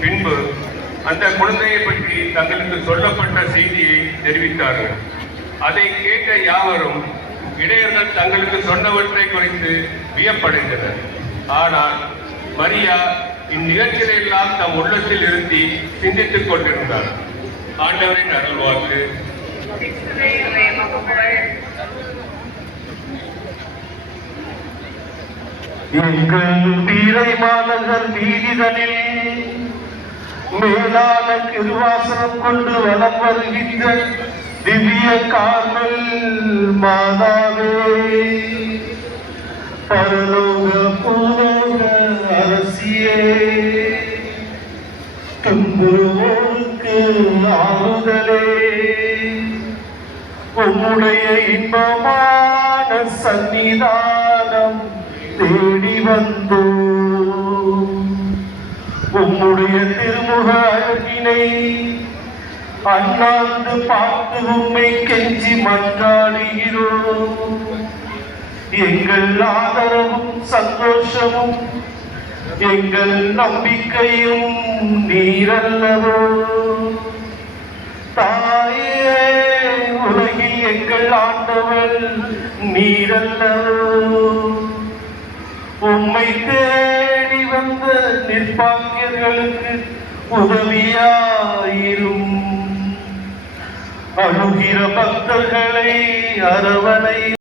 பின்பு அந்த குழந்தையை பற்றி தங்களுக்கு சொல்லப்பட்ட செய்தியை தெரிவித்தார்கள். அதை கேட்ட யாவரும் இடையர்கள் தங்களுக்கு சொன்னவற்றை குறித்து வியப்படைந்தனர். ஆனால் மரியா இந்நிகழ்ச்சிகளெல்லாம் தம் உள்ளத்தில் இருத்தி சிந்தித்துக் கொண்டிருந்தார். ஆண்டவரின் அருள்வாக்கு. எங்கள் வீரை மாநகர் வீதிகளில் மேலான கிருவாசனம் கொண்டு வலம் வருகின்ற திவ்ய கார்மல் மாதாவே, பரலோக பூலோக அரசியே, துன்புறுவோருக்கு ஆறுதலே, உம்முடைய இன்பமான சன்னிதானம் தேடி வந்தோ, உம்முடைய திருமுக அழகினை அண்ணாந்து பார்த்து உம்மை கெஞ்சி மன்றாடுகிறோம். எங்கள் ஆதரவும் சந்தோஷமும் எங்கள் நம்பிக்கையும் நீரல்லவோ. தாயே, உலகில் எங்கள் ஆண்டவர் நீரல்லவோ. உம்மை தேடி வந்த நிர்பாக்கியர்களுக்கு உதவியாயிரும். அழுகிற பக்தர்களை அரவணை